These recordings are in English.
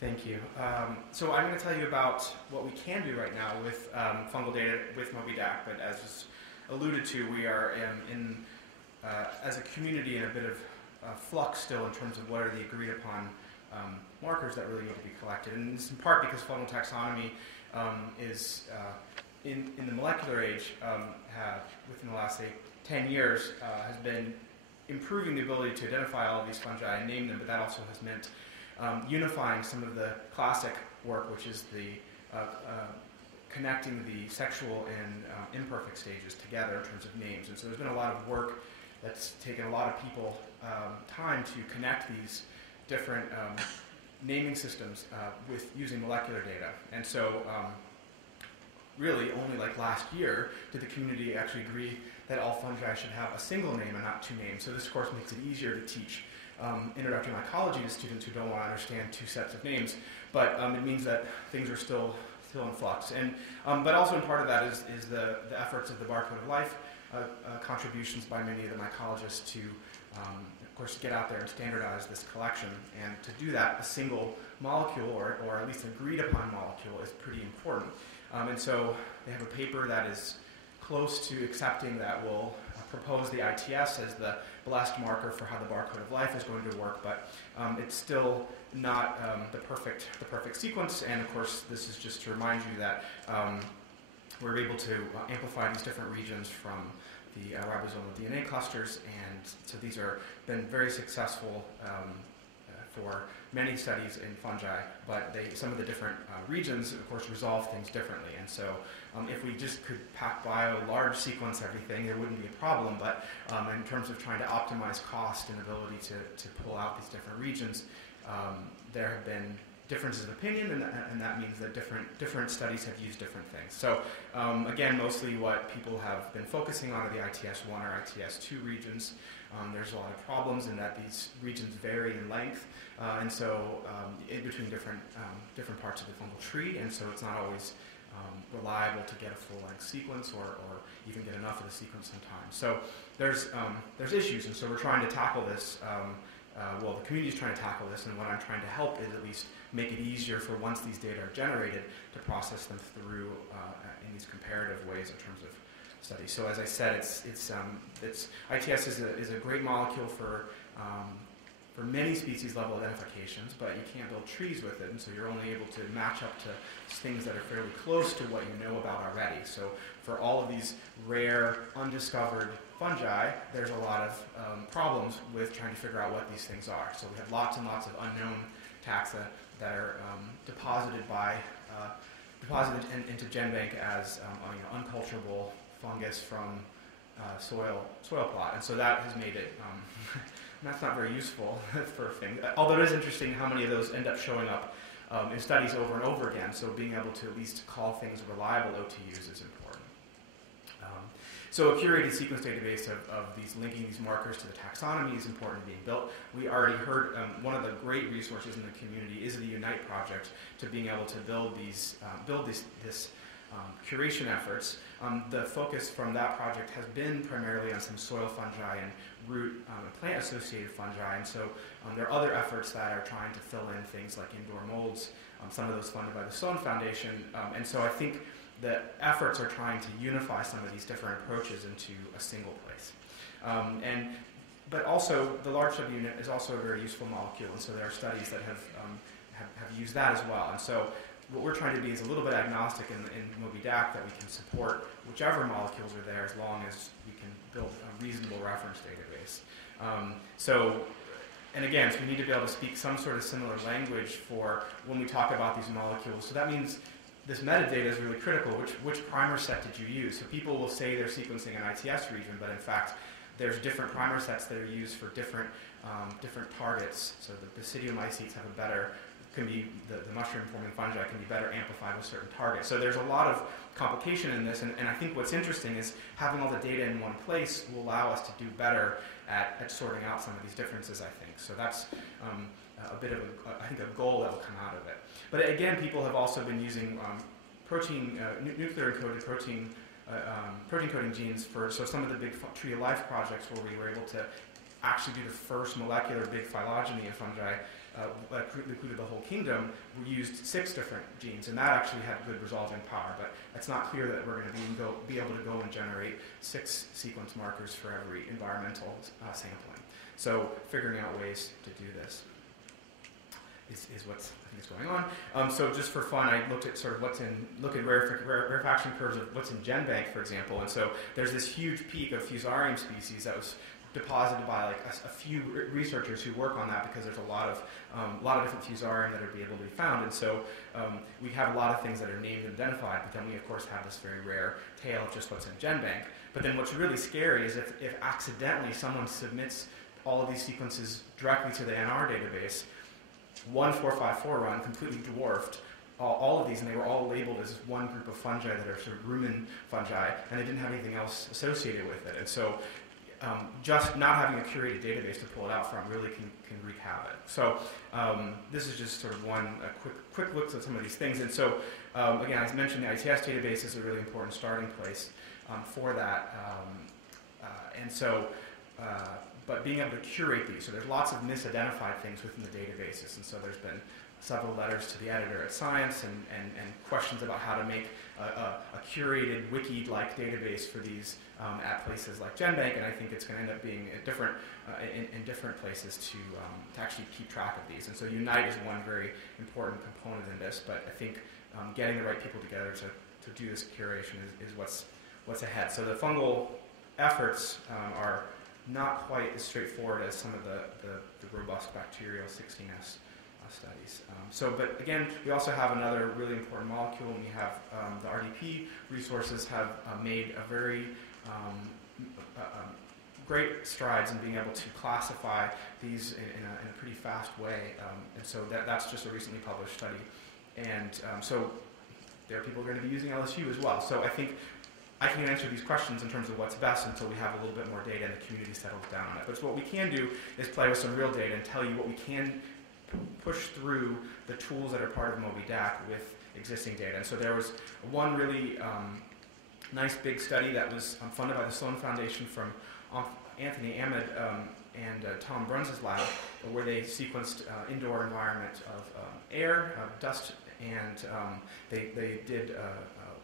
Thank you. So I'm going to tell you about what we can do right now with fungal data with MobiDAC, but as was alluded to, we are as a community in a bit of flux still in terms of what are the agreed upon markers that really need to be collected. And this in part because fungal taxonomy is, in the molecular age, within the last, say, 10 years, has been improving the ability to identify all of these fungi and name them, but that also has meant unifying some of the classic work, which is the connecting the sexual and imperfect stages together in terms of names. And so there's been a lot of work that's taken a lot of people time to connect these different naming systems with using molecular data. And so really only like last year did the community actually agree that all fungi should have a single name and not two names. So this course makes it easier to teach introductory mycology to students who don't want to understand two sets of names, but it means that things are still in flux. And but also in part of that is the efforts of the Barcode of Life, contributions by many of the mycologists to, of course, get out there and standardize this collection. And to do that, a single molecule, or at least agreed upon molecule, is pretty important. And so they have a paper that is close to accepting that will propose the ITS as the blessed marker for how the Barcode of Life is going to work, but it's still not the perfect sequence. And of course, this is just to remind you that we're able to amplify these different regions from the ribosomal DNA clusters, and so these are been very successful for many studies in fungi, but some of the different regions, of course, resolve things differently. And so if we just could pack bio, large sequence everything, there wouldn't be a problem, but in terms of trying to optimize cost and ability to pull out these different regions, there have been differences of opinion, and that means that different studies have used different things. So again, mostly what people have been focusing on are the ITS1 or ITS2 regions. There's a lot of problems in that these regions vary in length, and so in between different parts of the fungal tree, and so it's not always reliable to get a full-length sequence or even get enough of the sequence sometimes. So there's issues, and so we're trying to tackle this. Well, the community is trying to tackle this, and what I'm trying to help is at least make it easier for once these data are generated to process them through in these comparative ways in terms of study. So as I said, ITS is a great molecule for many species level identifications, but you can't build trees with it, and so you're only able to match up to things that are fairly close to what you know about already. So for all of these rare, undiscovered fungi, there's a lot of problems with trying to figure out what these things are. So we have lots and lots of unknown taxa that are deposited into GenBank as unculturable fungus from soil plot, and so that has made it. That's not very useful for things. Although it is interesting how many of those end up showing up in studies over and over again. So being able to at least call things reliable OTUs is important. So a curated sequence database of linking these markers to the taxonomy is important being built. We already heard one of the great resources in the community is the Unite project to being able to build this curation efforts. The focus from that project has been primarily on some soil fungi and root and plant-associated fungi, and so there are other efforts that are trying to fill in things like indoor molds, some of those funded by the Sloan Foundation, and so I think the efforts are trying to unify some of these different approaches into a single place. But also, the large subunit is also a very useful molecule, and so there are studies that have used that as well. And so what we're trying to be is a little bit agnostic in MobiDAC, that we can support whichever molecules are there as long as we can build a reasonable reference database. And again, so we need to be able to speak some sort of similar language for when we talk about these molecules. So that means this metadata is really critical. Which primer set did you use? So people will say they're sequencing an ITS region, but in fact, there's different primer sets that are used for different targets. So the basidiomycetes have the mushroom-forming fungi can be better amplified with certain targets. So there's a lot of complication in this, and I think what's interesting is having all the data in one place will allow us to do better at sorting out some of these differences, I think. So that's a bit of, a goal that will come out of it. But again, people have also been using nuclear-encoded protein coding genes for some of the big Tree of Life projects where we were able to actually be the first molecular big phylogeny of fungi that included the whole kingdom. We used 6 different genes, and that actually had good resolving power, but it's not clear that we're going to be able to go and generate 6 sequence markers for every environmental sampling. So figuring out ways to do this is what's I think is going on. So just for fun, I looked at sort of look at rarefaction curves of what's in GenBank, for example. And so there's this huge peak of Fusarium species that was deposited by like a few researchers who work on that, because there's a lot of different Fusarium that are able to be found. And so we have a lot of things that are named and identified, but then we of course have this very rare tail of just what's in GenBank. But then what's really scary is if accidentally someone submits all of these sequences directly to the NR database, 1454 run completely dwarfed all of these, and they were all labeled as one group of fungi that are sort of rumen fungi, and they didn't have anything else associated with it. And so just not having a curated database to pull it out from really can wreak havoc. So this is just sort of a quick look at some of these things. And so again, as mentioned, the ITS database is a really important starting place for that. But being able to curate these, so there's lots of misidentified things within the databases, and so there's been several letters to the editor at Science and questions about how to make a curated wiki-like database for these at places like GenBank, and I think it's going to end up being different in different places to actually keep track of these. And so Unite is one very important component in this, but I think getting the right people together to do this curation is what's ahead. So the fungal efforts are not quite as straightforward as some of the robust bacterial 16S studies. But again, we also have another really important molecule, and we have the RDP resources have made a very great strides in being able to classify these in a pretty fast way. And so that's just a recently published study. And so there are people who are going to be using LSU as well. So I think I can answer these questions in terms of what's best until we have a little bit more data and the community settles down on it. But what we can do is play with some real data and tell you what we can push through the tools that are part of MobyDAC with existing data. And so there was one really nice big study that was funded by the Sloan Foundation from Anthony Ahmed and Tom Bruns' lab, where they sequenced indoor environment of air, dust, and they did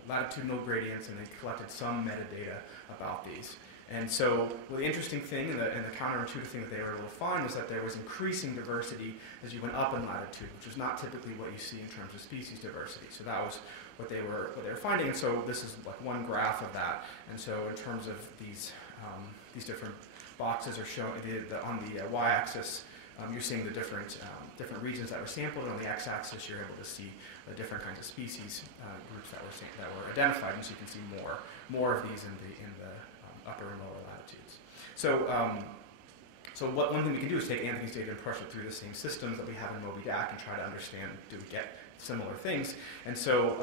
latitudinal gradients, and they collected some metadata about these. And so the interesting thing and the counterintuitive thing that they were able to find was that there was increasing diversity as you went up in latitude, which is not typically what you see in terms of species diversity. So that was what they were finding. And so this is like one graph of that. And so in terms of these different boxes are showing on the y-axis, you're seeing the different regions that were sampled, and on the x-axis you're able to see the different kinds of species groups that were identified, and so you can see more of these in the upper and lower latitudes. So one thing we can do is take Anthony's data and push it through the same systems that we have in MobyDAC and try to understand, do we get similar things? And so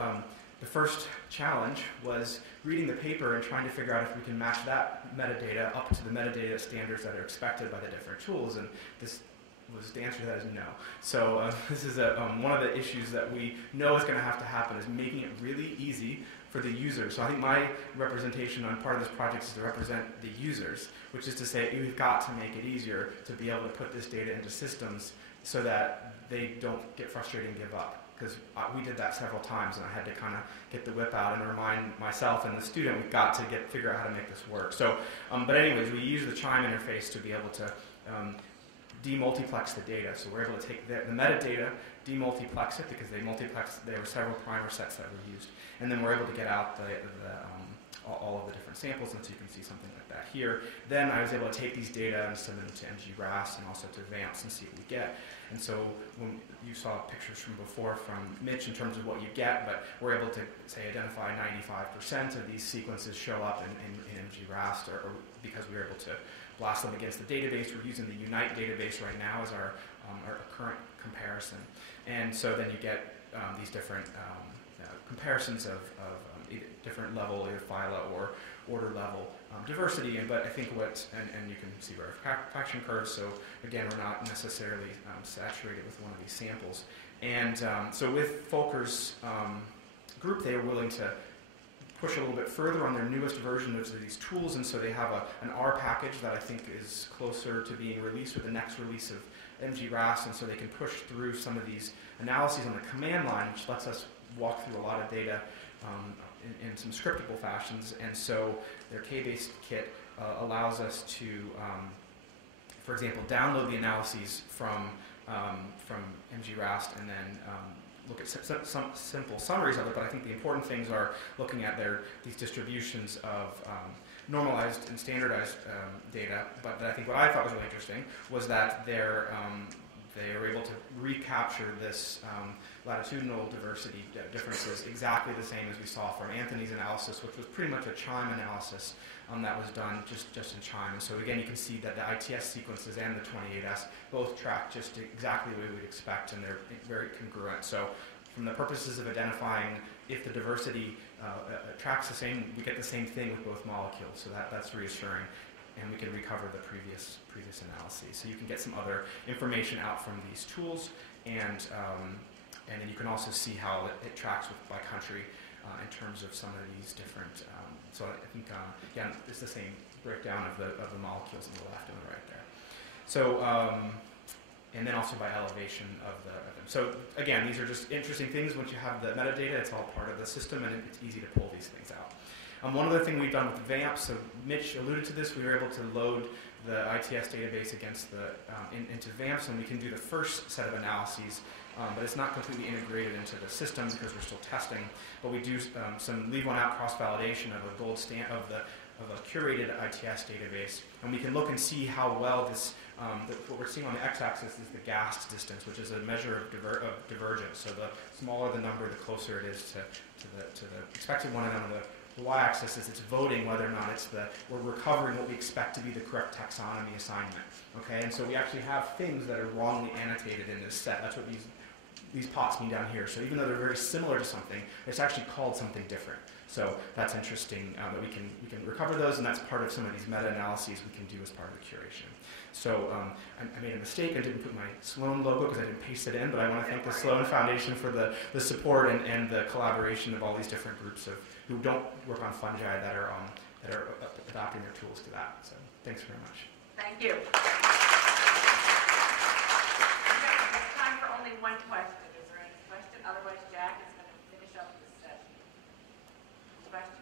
the first challenge was reading the paper and trying to figure out if we can match that metadata up to the metadata standards that are expected by the different tools, and the answer to that is no. So this is one of the issues that we know is going to have to happen, is making it really easy for the users. So I think my representation on part of this project is to represent the users, which is to say we've got to make it easier to be able to put this data into systems so that they don't get frustrated and give up. Because we did that several times, and I had to kind of get the whip out and remind myself and the student we've got to figure out how to make this work. So, but anyways, we use the Chime interface to be able to demultiplex the data. So we're able to take the metadata, demultiplex it, because there were several primer sets that were used, and then we're able to get out all of the different samples, and so you can see something like that here. Then I was able to take these data and send them to MGRAS and also to Advance and see what we get. And so when you saw pictures from before from Mitch in terms of what you get, but we're able to, say, identify 95% of these sequences show up in MGRAS, or because we were able to blast them against the database. We're using the Unite database right now as our current comparison. And so then you get these different comparisons of different level, either phyla or order level diversity. But I think and you can see rarefaction curves, so again, we're not necessarily saturated with one of these samples. And so with Volker's group, they were willing to push a little bit further on their newest version of these tools, and so they have an R package that I think is closer to being released with the next release of MGRAS, and so they can push through some of these analyses on the command line, which lets us walk through a lot of data in some scriptable fashions. And so their K-based kit allows us to, for example, download the analyses from MGRAST and then look at some simple summaries of it. But I think the important things are looking at these distributions of normalized and standardized data. But I think what I thought was really interesting was that they are able to recapture this latitudinal diversity differences exactly the same as we saw from Anthony's analysis, which was pretty much a CHIME analysis that was done just in CHIME. And so again, you can see that the ITS sequences and the 28S both track just exactly the way we'd expect, and they're very congruent. So from the purposes of identifying if the diversity tracks the same, we get the same thing with both molecules. So that's reassuring. And we can recover the previous analyses. So you can get some other information out from these tools, and then you can also see how it tracks by country in terms of some of these different. So I think again, it's the same breakdown of the molecules on the left and the right there. So and then also by elevation of them. So again, these are just interesting things. Once you have the metadata, it's all part of the system, and it's easy to pull these things out. One other thing we've done with VAMP, so Mitch alluded to this, we were able to load the ITS database against into VAMPs, and we can do the first set of analyses, but it's not completely integrated into the system because we're still testing. But we do some leave one out cross-validation of a gold standard of a curated ITS database, and we can look and see how well this. What we're seeing on the x-axis is the GAST distance, which is a measure of divergence. So the smaller the number, the closer it is to the expected one, and on the y-axis is it's voting whether or not we're recovering what we expect to be the correct taxonomy assignment. Okay, and so we actually have things that are wrongly annotated in this set. That's what these pots mean down here. So even though they're very similar to something, it's actually called something different. So that's interesting that we can recover those, and that's part of some of these meta-analyses we can do as part of the curation. So I made a mistake. I didn't put my Sloan logo because I didn't paste it in, but I want to thank the Sloan Foundation for the support and the collaboration of all these different groups who don't work on fungi that are adopting their tools to that. So thanks very much. Thank you. It's time for only one question. Is there any question? Otherwise, Jack is going to finish up this session. Question?